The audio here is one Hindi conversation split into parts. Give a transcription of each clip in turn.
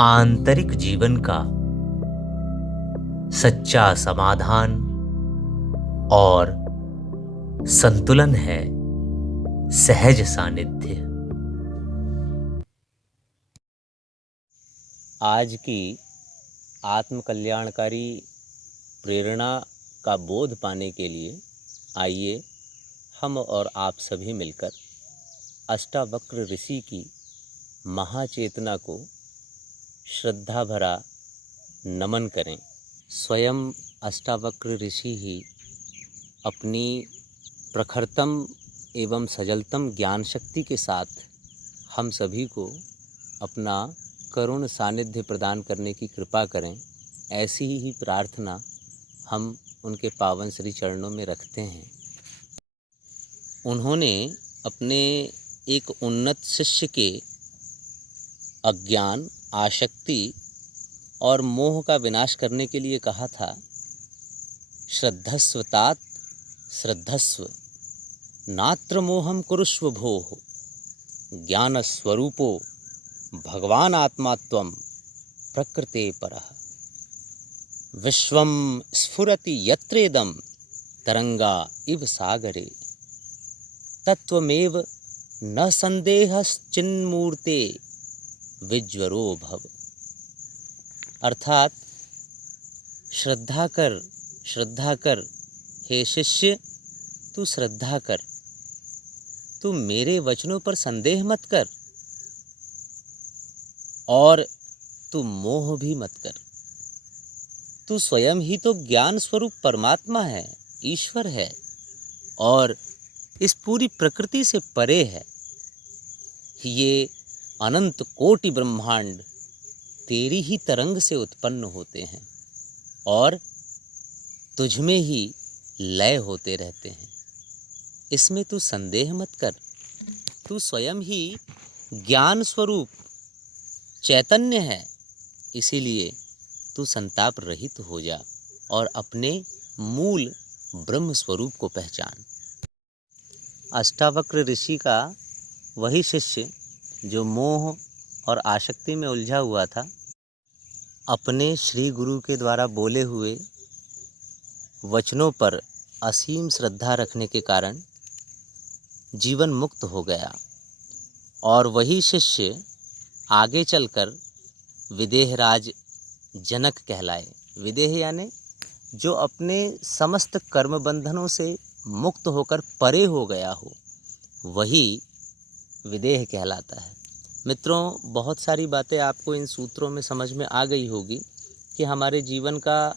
आंतरिक जीवन का सच्चा समाधान और संतुलन है सहज सानिध्य। आज की आत्म कल्याणकारी प्रेरणा का बोध पाने के लिए आइए हम और आप सभी मिलकर अष्टावक्र ऋषि की महाचेतना को श्रद्धा भरा नमन करें। स्वयं अष्टावक्र ऋषि ही अपनी प्रखरतम एवं सजलतम ज्ञान शक्ति के साथ हम सभी को अपना करुण सानिध्य प्रदान करने की कृपा करें, ऐसी ही प्रार्थना हम उनके पावन श्री चरणों में रखते हैं। उन्होंने अपने एक उन्नत शिष्य के अज्ञान, आसक्ति और मोह का विनाश करने के लिए कहा था, श्रद्धस्वतात श्रद्धस्व नात्र मोहम कुरुष्व भोः ज्ञान स्वरूपो भगवान आत्मा त्वं प्रकृते परः विश्वं स्फुरति यत्रेदं तरंगा इव सागरे तत्वमेव न संदेहश्चिन्मूर्ते विज्वरो भव। अर्थात श्रद्धा कर हे शिष्य, तू श्रद्धा कर, तू मेरे वचनों पर संदेह मत कर और तू मोह भी मत कर। तू स्वयं ही तो ज्ञान स्वरूप परमात्मा है, ईश्वर है और इस पूरी प्रकृति से परे है। ये अनंत कोटि ब्रह्मांड तेरी ही तरंग से उत्पन्न होते हैं और तुझमें ही लय होते रहते हैं। इसमें तू संदेह मत कर। तू स्वयं ही ज्ञान स्वरूप चैतन्य है, इसीलिए तू संताप रहित हो जा और अपने मूल ब्रह्म स्वरूप को पहचान। अष्टावक्र ऋषि का वही शिष्य जो मोह और आसक्ति में उलझा हुआ था, अपने श्री गुरु के द्वारा बोले हुए वचनों पर असीम श्रद्धा रखने के कारण जीवन मुक्त हो गया और वही शिष्य आगे चलकर विदेहराज जनक कहलाए। विदेह यानी जो अपने समस्त कर्म बंधनों से मुक्त होकर परे हो गया हो, वही विदेह कहलाता है। मित्रों, बहुत सारी बातें आपको इन सूत्रों में समझ में आ गई होगी कि हमारे जीवन का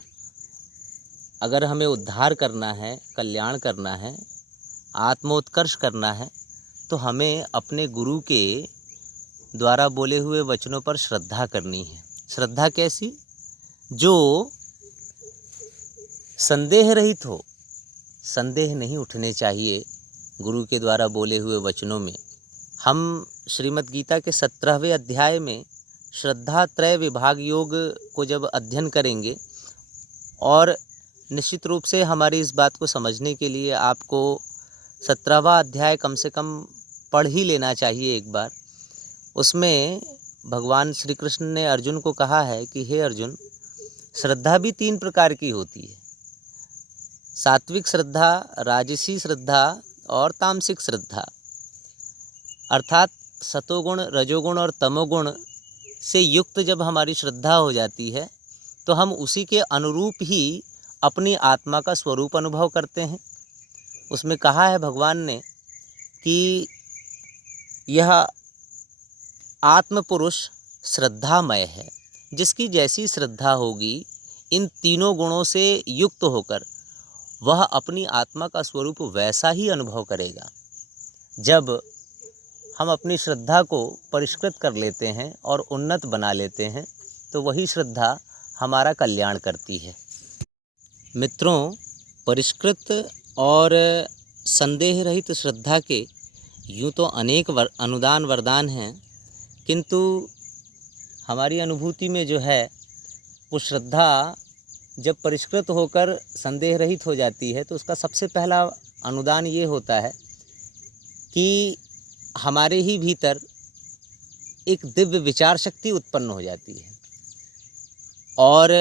अगर हमें उद्धार करना है, कल्याण करना है, आत्मोत्कर्ष करना है, तो हमें अपने गुरु के द्वारा बोले हुए वचनों पर श्रद्धा करनी है। श्रद्धा कैसी? जो संदेह रहित हो। संदेह नहीं उठने चाहिए गुरु के द्वारा बोले हुए वचनों में। हम श्रीमद् गीता के 17वें अध्याय में श्रद्धा त्रय विभाग योग को जब अध्ययन करेंगे, और निश्चित रूप से हमारी इस बात को समझने के लिए आपको 17वां अध्याय कम से कम पढ़ ही लेना चाहिए एक बार। उसमें भगवान श्री कृष्ण ने अर्जुन को कहा है कि हे अर्जुन, श्रद्धा भी 3 प्रकार की होती है, सात्विक श्रद्धा, राजसी श्रद्धा और तामसिक श्रद्धा। अर्थात सतोगुण, रजोगुण और तमोगुण से युक्त जब हमारी श्रद्धा हो जाती है तो हम उसी के अनुरूप ही अपनी आत्मा का स्वरूप अनुभव करते हैं। उसमें कहा है भगवान ने कि यह आत्म पुरुष श्रद्धामय है। जिसकी जैसी श्रद्धा होगी, इन तीनों गुणों से युक्त होकर वह अपनी आत्मा का स्वरूप वैसा ही अनुभव करेगा। जब हम अपनी श्रद्धा को परिष्कृत कर लेते हैं और उन्नत बना लेते हैं, तो वही श्रद्धा हमारा कल्याण करती है। मित्रों, परिष्कृत और संदेह रहित श्रद्धा के यूँ तो अनेक अनुदान वरदान हैं, किंतु हमारी अनुभूति में जो है वो श्रद्धा जब परिष्कृत होकर संदेह रहित हो जाती है, तो उसका सबसे पहला अनुदान ये होता है कि हमारे ही भीतर एक दिव्य विचार शक्ति उत्पन्न हो जाती है। और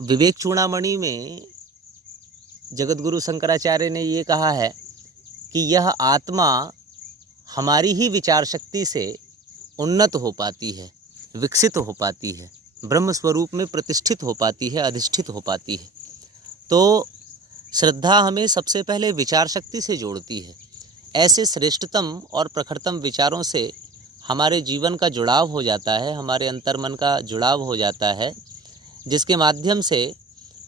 विवेक चूड़ामणि में जगतगुरु शंकराचार्य ने ये कहा है कि यह आत्मा हमारी ही विचार शक्ति से उन्नत हो पाती है, विकसित हो पाती है, ब्रह्म स्वरूप में प्रतिष्ठित हो पाती है, अधिष्ठित हो पाती है। तो श्रद्धा हमें सबसे पहले विचार शक्ति से जोड़ती है। ऐसे श्रेष्ठतम और प्रखरतम विचारों से हमारे जीवन का जुड़ाव हो जाता है, हमारे अंतर्मन का जुड़ाव हो जाता है, जिसके माध्यम से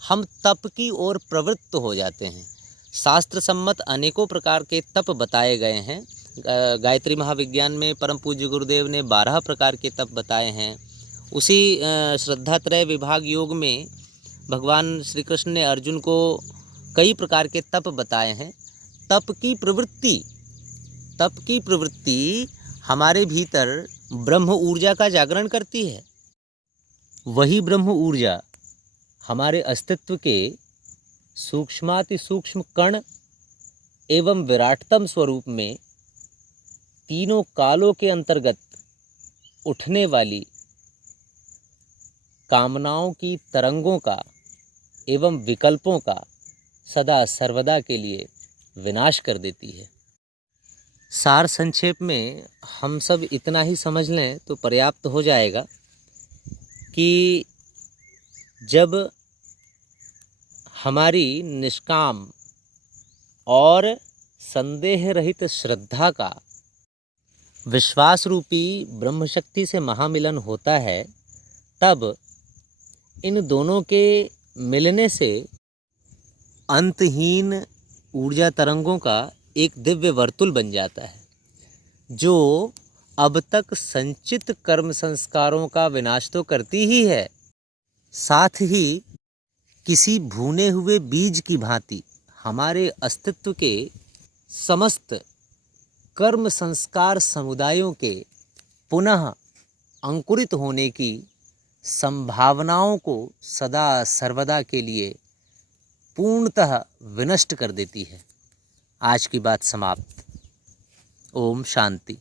हम तप की ओर प्रवृत्त हो जाते हैं। शास्त्र सम्मत अनेकों प्रकार के तप बताए गए हैं। गायत्री महाविज्ञान में परम पूज्य गुरुदेव ने 12 प्रकार के तप बताए हैं। उसी श्रद्धात्रय विभाग योग में भगवान श्री कृष्ण ने अर्जुन को कई प्रकार के तप बताए हैं। तप की प्रवृत्ति हमारे भीतर ब्रह्म ऊर्जा का जागरण करती है। वही ब्रह्म ऊर्जा हमारे अस्तित्व के सूक्ष्माति सूक्ष्म कण एवं विराटतम स्वरूप में तीनों कालों के अंतर्गत उठने वाली कामनाओं की तरंगों का एवं विकल्पों का सदा सर्वदा के लिए विनाश कर देती है। सार संक्षेप में हम सब इतना ही समझ लें तो पर्याप्त हो जाएगा कि जब हमारी निष्काम और संदेह रहित श्रद्धा का विश्वास रूपी ब्रह्म शक्ति से महामिलन होता है, तब इन दोनों के मिलने से अंतहीन ऊर्जा तरंगों का एक दिव्य वर्तुल बन जाता है, जो अब तक संचित कर्म संस्कारों का विनाश तो करती ही है, साथ ही किसी भुने हुए बीज की भांति हमारे अस्तित्व के समस्त कर्म संस्कार समुदायों के पुनः अंकुरित होने की संभावनाओं को सदा सर्वदा के लिए पूर्णतः विनष्ट कर देती है। आज की बात समाप्त। ओम शांति।